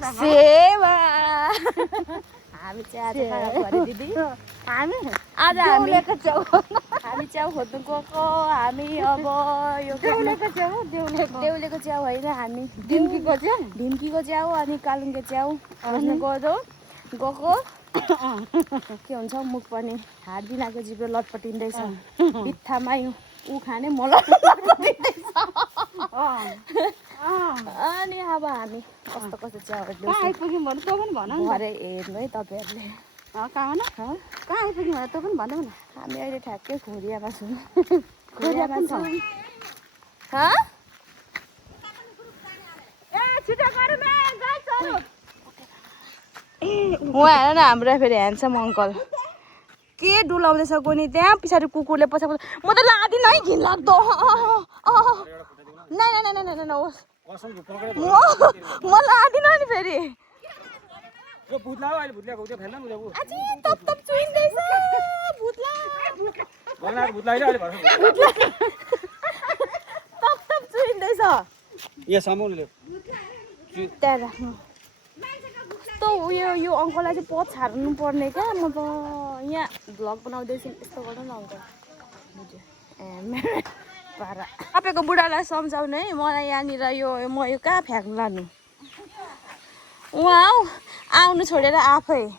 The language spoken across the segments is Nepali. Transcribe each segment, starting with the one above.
सेवा हामी चाहिँ आज खराब गरे दिदी हामी आज हामी च्याउ हामी च्याउ खोज्नु गएको हामी अब यो देउलेको च्याउ देउलेको च्याउ होइन हामी ढिम्कीको च्याउ ढिम्कीको च्याउ अनि कालुङ्गे च्याउ खोज्नु गएको के हुन्छ मुख पनि हात बिनाको जिब्रो लटपटिँदैछ बित्थामा ऊ खाने मलाई लटपटिँदैछ अनि अब हामी कस्तो कस्तो च्याउहरू आइपुग्यौँ भने तँ पनि भन भरे हेर्नु है तपाईँहरूले कहाँ आइपुग्यौँ भने तँ पनि भनौ न हामी अहिले ठ्याक्कै खोरियामा छौँ खोरियामा छौँ उहाँ हेर न हाम्रो फेरि ह्यान्डसम अङ्कल के डुलाउँदैछ कोनी त्यहाँ पछाडि कुकुरले पछाडि म त लादिनँ है घिनलाग्दो नै नै नै नै नै होस् म लादिनँ नि फेरि तप तप चुइँदैछ भुत्ला तप तप चुइँदैछ त्यहाँ राख्नु कस्तो उयो यो अङ्कललाई चाहिँ पद छाड्नु पर्ने क्या म त यहाँ भ्लग बनाउँदैछु यस्तो गर्नु न अङ्कल पारा तपाईँको बुढालाई सम्झाउनु है मलाई यहाँनिर यो म यो कहाँ फ्याँक्नु लानु उहाँ आउनु छोडेर आफै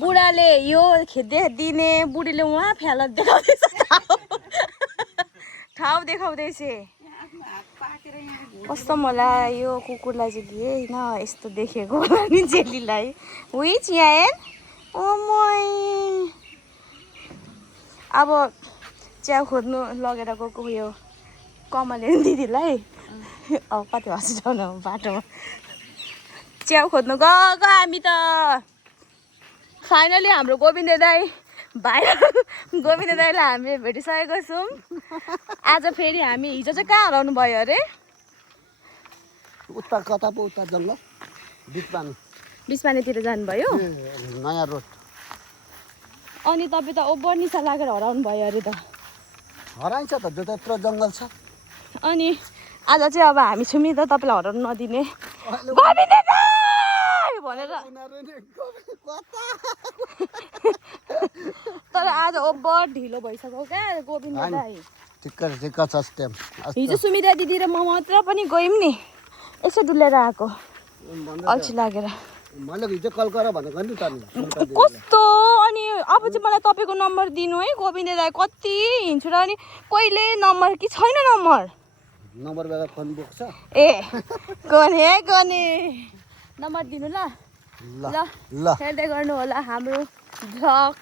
बुढाले यो दिने बुढीले उहाँ फ्याला देखाउँदैछ ठाउँ देखाउँदैछ कस्तो मलाई यो कुकुरलाई चाहिँ होइन यस्तो देखेको नि जेलीलाई उही चियाएन अब च्याउ खोज्नु लगेर गएको उयो कमले दिदीलाई अब कति हस्पिटल बाटोमा च्याउ खोज्नु गएको हामी त फाइनली हाम्रो गोविन्द दाई भाइ गोविन्द दाईलाई हामीले भेटिसकेको छौँ आज फेरि हामी हिजो चाहिँ कहाँ हराउनु भयो अरे उता कता पो उता जङ्गल बिचपानीतिर जानुभयो नयाँ रोड अनि तपाईँ त ओभर निसा लागेर हराउनु भयो अरे त हराइन्छ त जो त्यत्रो जङ्गल छ अनि आज चाहिँ अब हामी छौँ नि त तपाईँलाई हराउनु नदिने गोविन्द दाई भनेर तर आज ओभर ढिलो भइसक्यो क्या गोविन्द दाई ठिक्क छ स्टेम हिजो सुमिता दिदी र म मात्र पनि गयौँ नि यसो डुलेर आएको अल्छी लागेर मैले हिजो कल गर भनेको नि त कस्तो अनि अब चाहिँ मलाई तपाईँको नम्बर दिनु है गोविन्द दाई कति हिँड्छु र अनि कहिले नम्बर कि छैन नम्बर बेला फोन बोक्छ ए गने नम्बर दिनु ल ल हेर्दै गर्नु होला हाम्रो भ्लग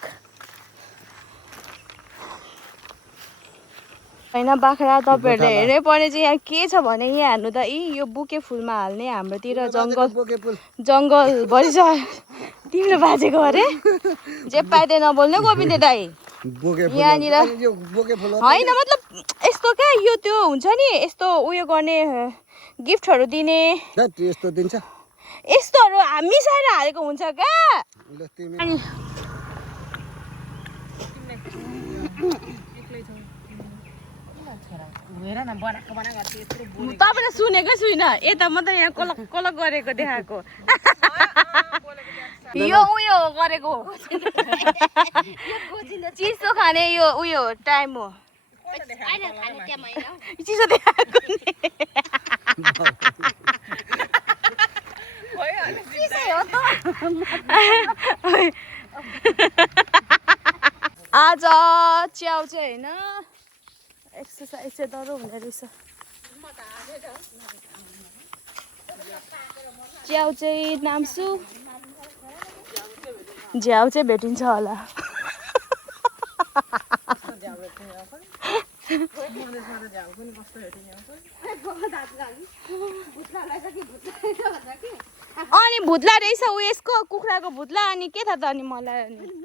होइन बाख्रा तपाईँहरूले हेर्नै पर्ने चाहिँ यहाँ के छ भने यहाँ हाल्नु त यो बुके फुलमा हाल्ने हाम्रोतिर जङ्गलभरि छ तिम्रो बाजेको अरे जे पाइँदै नबोल्ने गोविन्द दाई यहाँनिर होइन मतलब यस्तो क्या यो त्यो हुन्छ नि यस्तो उयो गर्ने गिफ्टहरू दिने यस्तो दिन्छ यस्तोहरू हामी साएर हालेको हुन्छ क्या तपाईँले सुनेकै छुइनँ यता म त यहाँ कलक कलक गरेको देखाएको यो उयो गरेको चिसो खाने यो उयो टाइम हो चिसो देखाएको आज च्याउ चाहिँ होइन एक्सर्साइज चाहिँ डह्रो हुने रहेछ च्याउ चाहिँ नाम्छु झ्याउ चाहिँ भेटिन्छ होला अनि भुत्ला रहेछ ऊ यसको कुखुराको भुत्ला अनि के थाहा त अनि मलाई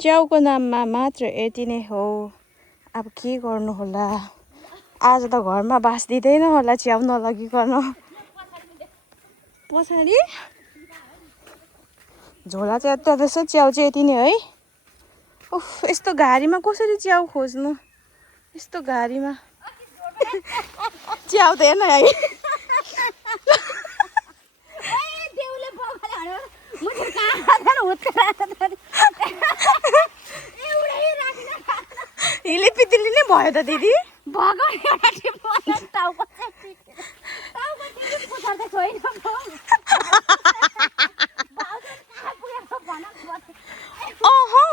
च्याउको नाममा मात्र यति नै हो अब के गर्नु होला आज त घरमा बास दिँदैन होला च्याउ नलगिकन पछाडि झोला चाहिँ यता रहेछ च्याउ चाहिँ यति नै है उफ यस्तो घारीमा कसरी च्याउ खोज्नु यस्तो घारीमा च्याउ त हेर्न है देउले बगाले हाल्यो मुझे कहाँ जान उतरा एउटै राखिन हिलिपितिली नै भयो त दिदी भगवान एउटा टिप टाउको चाहिँ टाउको टिप पुछार्दै छोइन अहौ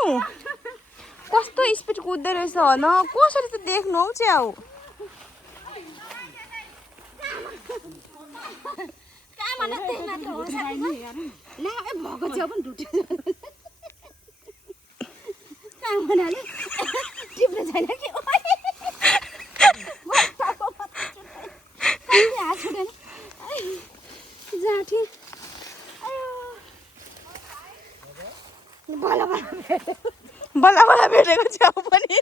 कस्तो स्पिड कुद्दो रहेछ न कसरी त देख्नु हौ च्याउ कहाँ मन त्यही मात्र हो न ए भगो च्याउ पनि ढुट्यो कहाँ मनाले टिप्ने छैन कि बल्ल बल्ल भेटेको च्याउ पनि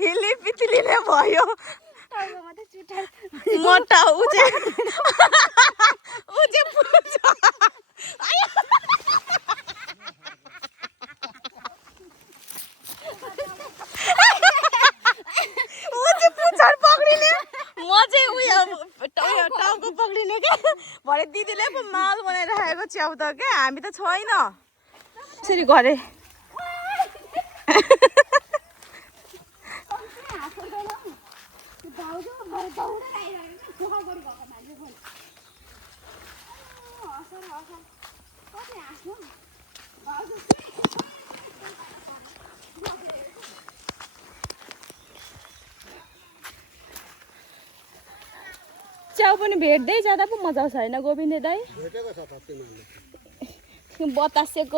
हिली पितिलीले भयो मोटा उजे पक्रिने म चाहिँ उयो टाउको पक्रिने क्या भरे दिदीले पो माल बनाइराखेको च्याउ त क्या हामी त छैन यसरी गरे च्याउ पनि भेट्दै जाँदा पो मजा आउँछ होइन गोविन्द दाइ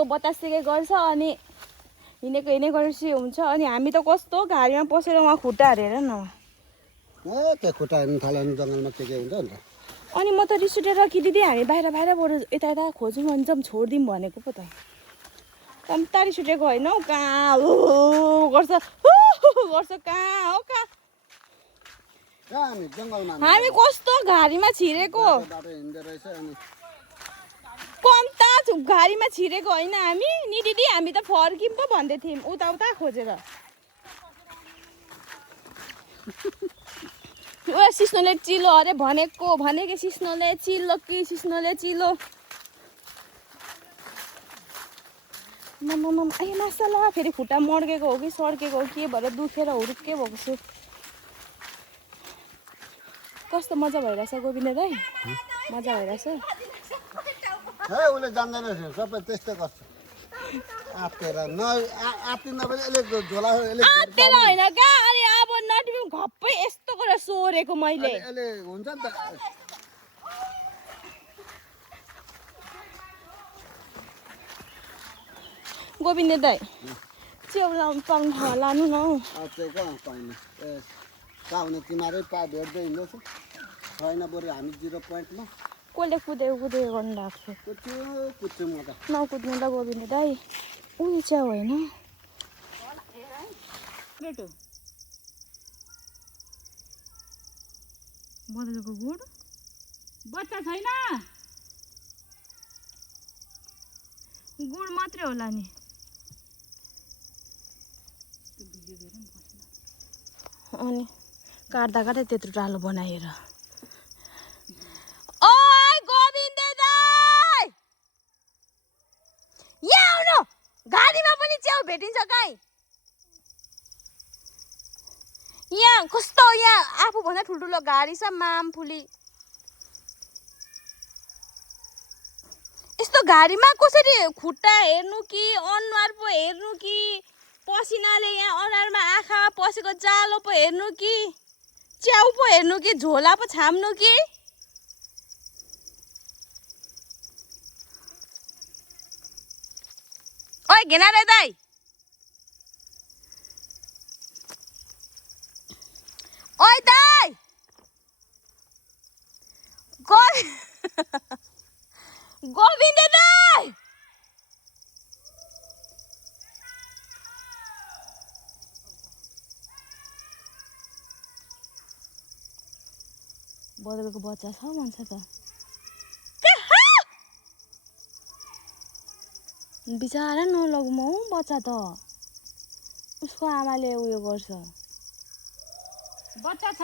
बतासेकै गर्छ अनि हिँडेको गरेपछि हुन्छ अनि हामी त कस्तो घारीमा पसेर उहाँ खुट्टा हेरेर न त्यो खुट्टा हेर्नु थाल्यो भने जङ्गलमा के हुन्छ नि त अनि म त रिस उठेर कि दिदी हामी बाहिर बरु यता खोजौँ भने चाहिँ छोडिदिउँ भनेको पो त कम्ता रिस उठेको होइन हौ कहाँ गर्छ कहाँ हो कहाँ हामी कस्तो घारीमा छिरेको कम्ता घारीमा छिरेको होइन हामी नि दिदी हामी त फर्किम पो भन्दै थियौँ उता खोजेर ओ सिस्नोले चिलो अरे भनेको सिस्नोले चिलो ए मासला फेरि खुट्टा मड्केको हो कि सड्केको हो के भएर दुखेर हुरुक्के भएको छु कस्तो मजा भइरहेछ गोविन्द दाइ मजा भइरहेछ उसले जान्दैन सबै त्यस्तै गर्छ आत्तेर आत्तिँदा पनि यसले झोला आत्तेर होइन क्या अनि अब नटिफिम घप्पै यस्तो गरेर सोरेको मैले यसले हुन्छ नि त गोविन्द दाइ च्याउ पाउनु ठाउँ लानु न हौ चाहिँ कहाँ पाउनु पाउने तिमीहरू पा भेट्दै हिँड्दैछ छैन बरु हामी 0 पोइन्टमा कसले कुदेको गर्नु भएको कुद्छु म त नकुद्नु ल गोविन्द दाइ उयो च्याउ होइन बदलेको गुड बच्चा छैन गुड मात्रै होला नि अनि काट्दा त्यत्रो टालो बनाएर ओइ गोविन्द दाइ यहाँ आउनु गाडीमा पनि च्याउ भेटिन्छ काहीँ यहाँ कस्तो यहाँ आफूभन्दा ठुल्ठुलो गाडी छ मामफुली यस्तो गाडीमा कसरी खुट्टा हेर्नु कि अनुहार पो हेर्नु कि पसिनाले यहाँ अनुहारमा आँखामा पसेको जालो पो हेर्नु कि च्याउ पो हेर्नु कि झोला पो छाम्नु कि ओइ घेना रे दाइ ओइ दाइ गोविन्द दाइ बदलको बच्चा छ भन्छ त बिचारा नलगौँ हौ बच्चा त उसको आमाले उयो गर्छ बच्चा छ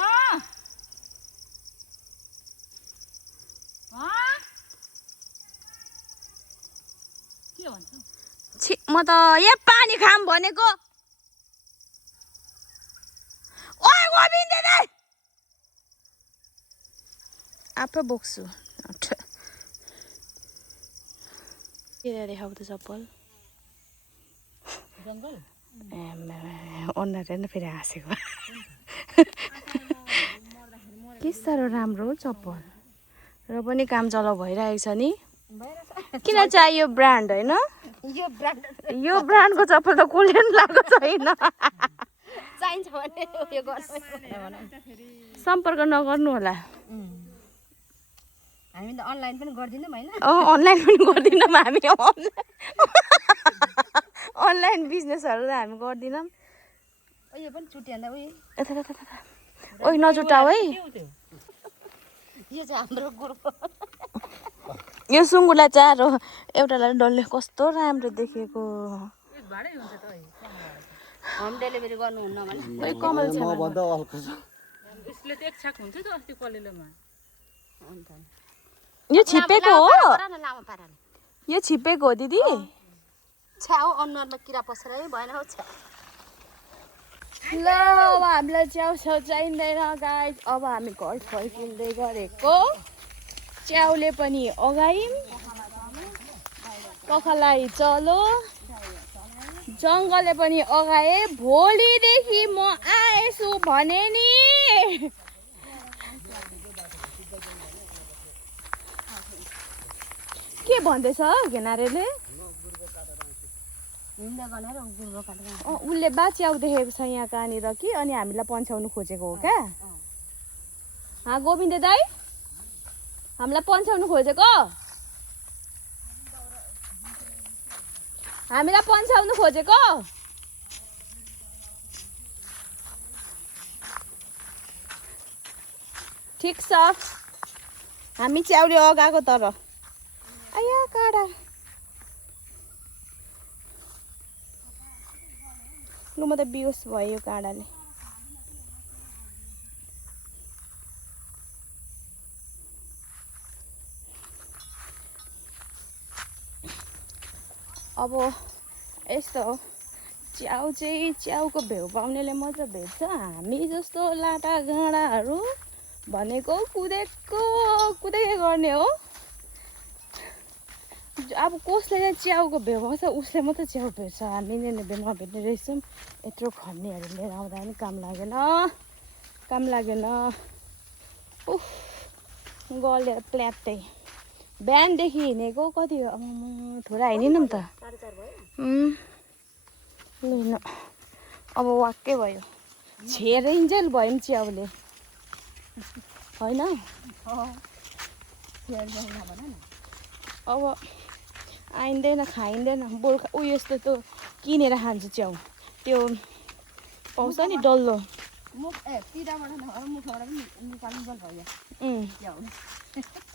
के भन्छ छि म त यहाँ पानी खाम भनेको ओइ गोबिन्दे दाइ आफै बोक्छु के देखाएको त चप्पल जङ्गल अनुहार हेर्न फेरि हाँसेको के साह्रो राम्रो हो चप्पल र पनि काम चलाउ भइरहेको छ नि किन चाहिँ यो ब्रान्ड होइन यो ब्रान्डको चप्पल त कसले पनि लगाएको छैन चाहिन्छ भने उयो गर्नु सम्पर्क नगर्नु होला हामी त अनलाइन पनि गर्दिनौँ होइन अनलाइन पनि गर्दैनौँ हामी अनलाइन बिजनेसहरू त हामी गर्दैनौँ उयो पनि छुट्याउँदा उयो ओइ नजुटाऊ है यो चाहिँ हाम्रो ग्रुप यो सुँगुरलाई चारो एउटालाई डल्ले कस्तो राम्रो देखेको होम डेलिभरी गर्नुहुन्न भने ओइ कमल छ मभन्दा हल्का छ यसले त एक छाक हुन्छ त अस्ति कलेलोमा यो छिपेको हो लामो पाराले यो छिपेको हो दिदी छ्याउ अनुहारमा किरा पसेर भएन हौ छ्या ल अब हामीलाई च्याउ चाहिँदैन गाइस अब हामी घर फर्किँदै गरेको च्याउले पनि अगायौँ पखालाई चलो जङ्गलले पनि अगाए भोलिदेखि म आएछु भने नि के भन्दैछ घेनारेले उसले बा च्याउ देखेको छ यहाँ कहाँनिर कि अनि हामीलाई पन्छाउनु खोजेको हो क्या गोविन्दे दाइ हामीलाई पन्छाउनु खोजेको हामीलाई पन्छाउनु खोजेको ठिक छ हामी च्याउले अगाएको तर आया काँडा लु म त बिहोस भयो यो काँडाले अब यस्तो हो च्याउ चाहिँ च्याउको भेउ पाउनेले मात्र भेट्छ हामी जस्तो लाटा गाँडाहरू भनेको कुदेकै गर्ने हो अब कसले चाहिँ च्याउको भेउ पाउँछ उसले मात्रै च्याउ भेट्छ हामीले नभेट्ने रहेछौँ यत्रो खन्नेहरू लिएर आउँदा पनि काम लागेन उफ गलेर प्ल्याट्टै बिहानदेखि हिँडेको कति हो थोडा हिँडिनौँ त लिनु अब वाक्कै भयो छेरिन्जेल भयो नि च्याउले होइन अब आइँदैन खाइँदैन बोल उयो यस्तो त किनेर खान्छु च्याउ त्यो पाउँछ नि डल्लो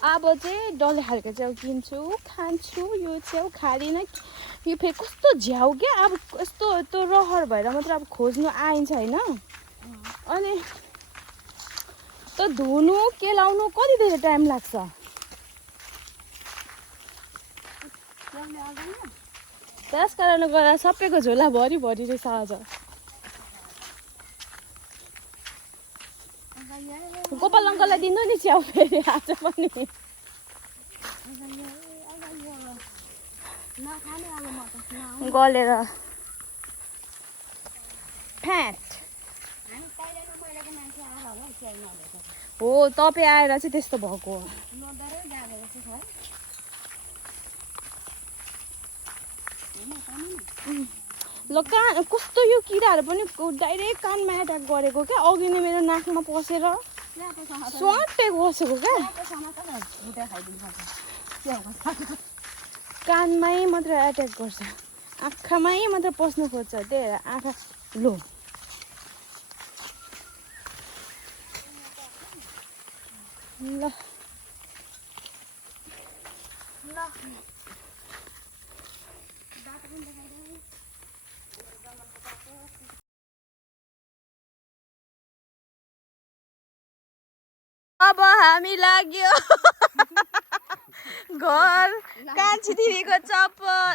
अब चाहिँ डल्ले खालको च्याउ किन्छु खान्छु यो च्याउ खाँदिनँ यो फेरि कस्तो झ्याउ क्या अब यस्तो त्यो रहर भएर मात्र अब खोज्नु आइन्छ होइन अनि त धुनु केलाउनु कति धेरै टाइम लाग्छ त्यस कारणले गर्दा सबैको झोला भरि रहेछ आज गोपाल अङ्कललाई दिनु नि च्याउ फेरि आज पनि गलेर फ्याट हो तपाईँ आएर चाहिँ त्यस्तो भएको ल कान कस्तो यो किराहरू पनि डाइरेक्ट कानमा एट्याक गरेको क्या अघि नै मेरो नाकमा पसेर स्वाटै बसेको क्या कानमै मात्र एट्याक गर्छ आँखामै मात्र पस्नु खोज्छ त्यही भएर आँखा लो ल अब हामी लाग्यो घर कान्छी दिदीको चप्पल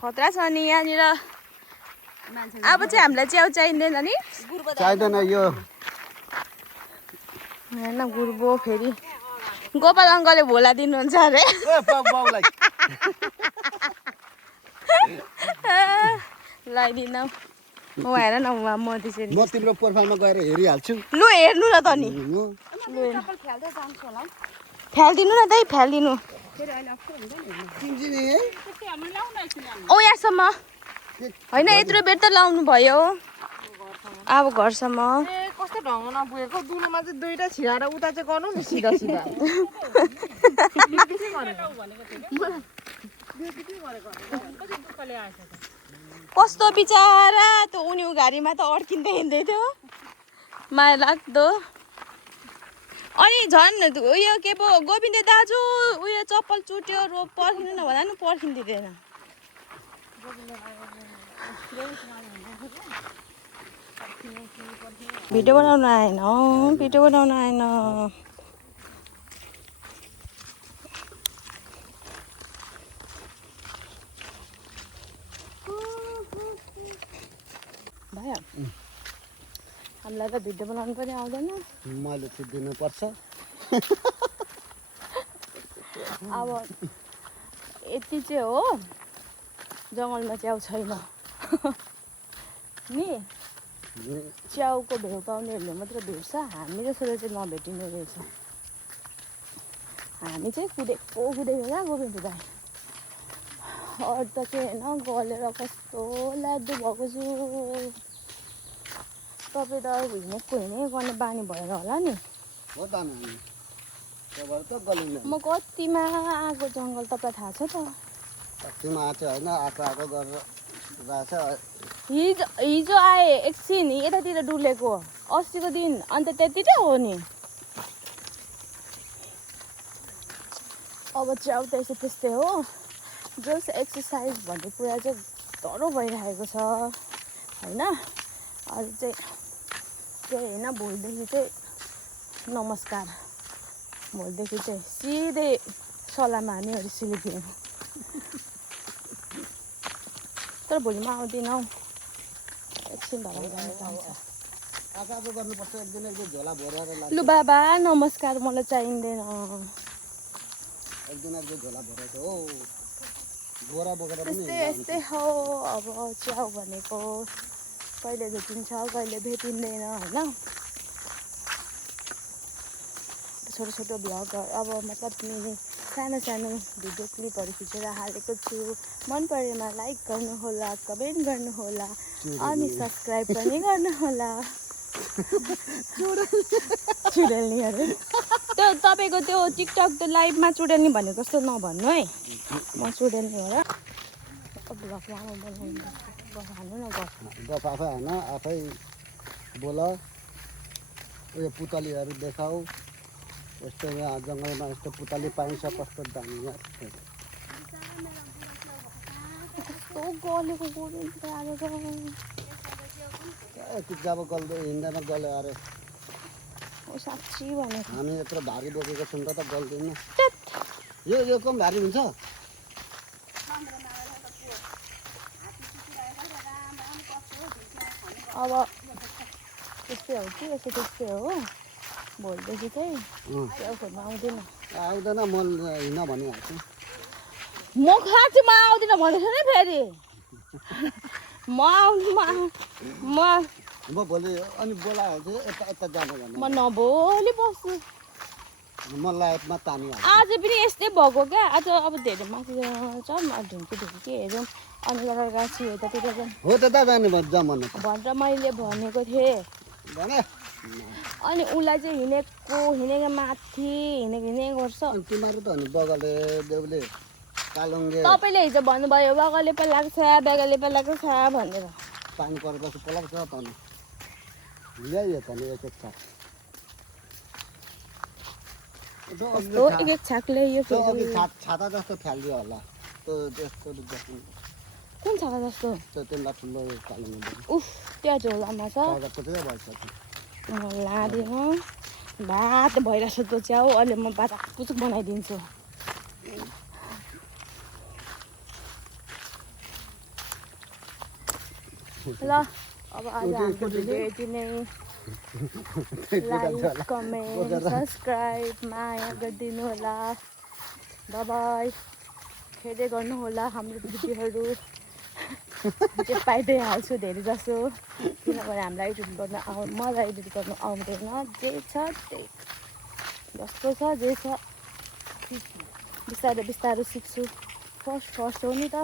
खतरा छ नि यहाँनिर। अब चाहिँ हामीलाई च्याउ चाहिँदैन नि चाहिँदैन यो होइन गुर्बो फेरि गोपाल अङ्कलले भोला दिनुहुन्छ अरे लगाइदिन म हेर न म त्यसरी म तिम्रो प्रोफाइलमा गएर हेरिहाल्छु। लु हेर्नु न त नि फ्यालिदिनु न दाइ फ्यालिदिनु ओ यहाँसम्म होइन यत्रो बेर त लाउनु भयो अब घरसम्म। कस्तो ढङ्ग नपुगेको दुलोमा चाहिँ दुईटा छिराएर उता चाहिँ गर्नु नि सिधा सिधा कस्तो बिचारा त्यो उनी गाडीमा त अड्किँदै हिँड्दै थियो माया लाग्दो। अनि झन् उयो के पो गोविन्द दाजु उयो चप्पल चुट्यो रोप पर्खिनु न भन्दा नि पर्खिँदिँदैन। भिडियो बनाउन आएन भिडियो बनाउन आएन। भयो हामीलाई त भिडियो बनाउनु पनि आउँदैन। मैले चाहिँ दिनुपर्छ। अब यति चाहिँ हो जङ्गलमा च्याउ छैन नि च्याउको भेउ पाउनेहरूले मात्र भेट्छ हामी जसरी चाहिँ नभेटिने रहेछ। हामी चाहिँ कुदेको क्या गोविन्द दाइ अरू त के होइन गलेर कस्तो लादु भएको छु। तपाईँ त हिँडेको गर्ने बानी भएर होला नि। हो त नानी त्यहाँबाट त गलिँदैन। म कतिमा आएको जङ्गल तपाईँलाई थाहा छ त। कतिमा आएको होइन आएको गरेर रहेछ। हिजो आए एकछिन यतातिर डुलेको अस्तिको दिन अन्त त्यतिकै हो नि। अब च्याउ त यसो त्यस्तै हो जस एक्सर्साइज भन्ने कुरा चाहिँ डह्रो भइरहेको छ होइन। अरू चाहिँ त्यही होइन भोलिदेखि चाहिँ नमस्कार भोलिदेखि चाहिँ सिधै सलाम हामीहरू सिलिपियौँ। तर भोलिमा आउँदिनँ एकछिन भएर जानु चाहन्छ। आएको गर्नुपर्छ एक दिन झोला भरेर लु बाबा नमस्कार मलाई चाहिँदैन। एक दिन झोला भरेको हो बोरा बोकेर पनि यस्तै यस्तै हो अब च्याउ भनेको कहिले भेटिन्छ कहिले भेटिँदैन होइन। छोटो छोटो भ्लगहरू अब मतलब सानो सानो भिडियो क्लिपहरू खिचेर हालेको छु। मन परेमा लाइक गर्नुहोला कमेन्ट गर्नुहोला अनि सब्सक्राइब पनि गर्नुहोला। चुडेल्नीहरू त्यो तपाईँको त्यो टिकटक त्यो लाइभमा चुडेल्नी भनेको जस्तो नभन्नु है। म चुडेल्नी हो र भ्लग लामो बनाउनु हाल्नु न गफ आफै होइन आफै बोल उयो पुतलीहरू देखाऊ। यस्तो यहाँ जङ्गलमा यस्तो पुतली पाइन्छ कस्तो दामी यहाँ कस्तो गलेको गोरुले आएको यति जब गल्दै हिँड्दैन गल्यो अरे साँच्ची भनेको हामी यत्रो भारी बोकेको छौँ त गल्दैन। यो कम भारी हुन्छ। अब त्यस्तै हो कि यसो त्यस्तै हो भोलिदेखि चाहिँ च्याउ खोज्नु आउँदैन। आउँदैन म हिँड्न भनिहाल्छु। म खाँचोमा आउँदिनँ भनेको नि फेरि म भोलि अनि बोलाइहाल्छु यता यता जानु भन्नु। म नभोलि बस्छु। म लाइफमा तानिहाल्छु। आज पनि यस्तै भएको क्या आज अब धेरै माथि छ ढुङ्की ढुङ्की हेरौँ अनि लगाएर गाँसी यतातिर जाउँ हो त्यता जाने जमाना भनेर मैले भनेको थिएँ। भने अनि उसलाई चाहिँ हिँडेको माथि हिँडेको गर्छ। अनि तिमीहरू त अनि बगले देउले कालुङ्गे तपाईँले हिजो भन्नुभयो बगले पो लाग्छ बेगले पो लाग्छ भनेर। पानी परेपछि पलाउँछ त नि ल्याइयो त नि एक एक छाक कस्तो एक एक छाक ल्याइयो फेरि। छाता जस्तो फ्यालिदियो होला त्यो त्यस्तो जस्तो कुन छाका जस्तो त्यो तिमीलाई ठुलो कालुङ्गे उफ त्यहाँ झोलामा छ त्यो भइसक्यो लाँदिनँ भात भइरहेछ त्यो च्याउ अहिले म बाचा पुचुक बनाइदिन्छु ल अब आज हाम्रो भिडियो यति नै लाइक कमेन्ट सब्सक्राइब माया गरिदिनु होला बाई हेर्दै गर्नु होला हाम्रो भिडियोहरू जे पाइदै हाल्छु धेरै जसो किनभने हामीलाई एडिट गर्न मलाई एडिट गर्नु आउँदैन जे छ त्यही जस्तो छ जे छ बिस्तारै बिस्तारै सिक्छु फर्स्ट हो नि त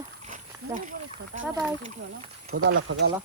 ल बाई खोला